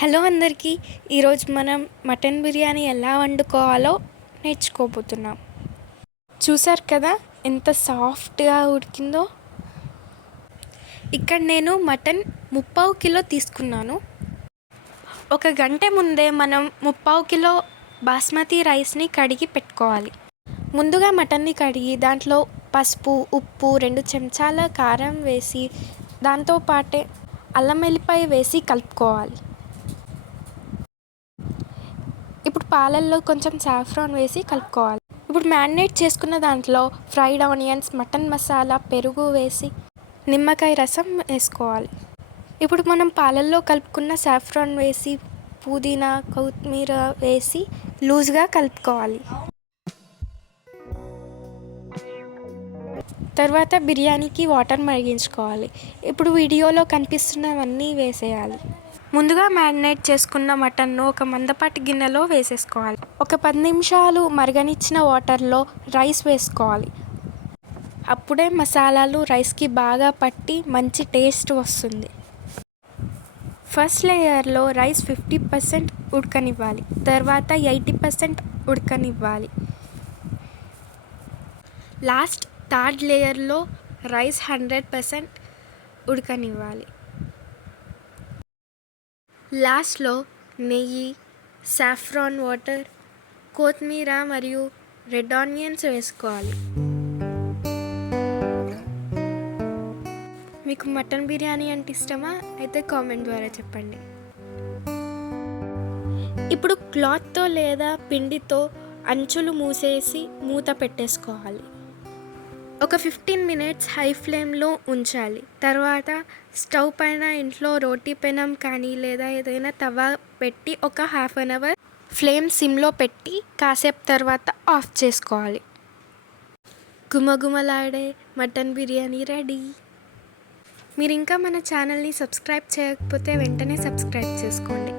Hello అందరికీ. ఈరోజు మనం మటన్ బిర్యానీ ఎలా వండుకోవాలో నేర్చుకోబోతున్నాం. చూసారు కదా ఎంత సాఫ్ట్గా ఉడికిందో. ఇక్కడ నేను మటన్ 3/4 కిలో తీసుకున్నాను. 1 గంట ముందే మనం 3/4 కిలో బాస్మతి రైస్ని కడిగి పెట్టుకోవాలి. ముందుగా మటన్ని కడిగి దాంట్లో పసుపు, ఉప్పు, 2 చెంచాల కారం వేసి దాంతోపాటే అల్లం వెల్లిపాయ వేసి కలుపుకోవాలి. ఇప్పుడు పాలల్లో కొంచెం సాఫ్రాన్ వేసి కలుపుకోవాలి. ఇప్పుడు మ్యారినేట్ చేసుకున్న దాంట్లో ఫ్రైడ్ ఆనియన్స్, మటన్ మసాలా, పెరుగు వేసి నిమ్మకాయ రసం వేసుకోవాలి. ఇప్పుడు మనం పాలల్లో కలుపుకున్న సాఫ్రాన్ వేసి పుదీనా, కొత్తిమీర వేసి లూజ్గా కలుపుకోవాలి. తర్వాత బిర్యానీకి వాటర్ మరిగించుకోవాలి. ఇప్పుడు వీడియోలో కనిపిస్తున్నవన్నీ వేసేయాలి. ముందుగా మ్యారినేట్ చేసుకున్న మటన్ను ఒక మందపాటి గిన్నెలో వేసేసుకోవాలి. ఒక 10 నిమిషాలు మరగనిచ్చిన వాటర్లో రైస్ వేసుకోవాలి. అప్పుడే మసాలాలు రైస్కి బాగా పట్టి మంచి టేస్ట్ వస్తుంది. ఫస్ట్ లేయర్లో రైస్ 50% ఉడకనివ్వాలి. తర్వాత 80% ఉడకనివ్వాలి. లాస్ట్ థర్డ్ లేయర్లో రైస్ 100% ఉడకనివ్వాలి. లాస్ట్లో నెయ్యి, సాఫ్రాన్ వాటర్, కొత్తిమీర మరియు రెడ్ ఆనియన్స్ వేసుకోవాలి. మీకు మటన్ బిర్యానీ అంటే ఇష్టమా? అయితే కామెంట్ ద్వారా చెప్పండి. ఇప్పుడు క్లాత్తో లేదా పిండితో అంచులు మూసేసి మూత పెట్టేసుకోవాలి. ఒక 15 మినిట్స్ హై ఫ్లేమ్లో ఉంచాలి. తర్వాత స్టవ్ పైన ఇంట్లో రోటీ పెనం కానీ లేదా ఏదైనా తవా పెట్టి ఒక 1/2 అవర్ ఫ్లేమ్ సిమ్లో పెట్టి కాసేపు తర్వాత ఆఫ్ చేసుకోవాలి. గుమగుమలాడే మటన్ బిర్యానీ రెడీ. మీరు ఇంకా మన ఛానల్ని సబ్స్క్రైబ్ చేయకపోతే వెంటనే సబ్స్క్రైబ్ చేసుకోండి.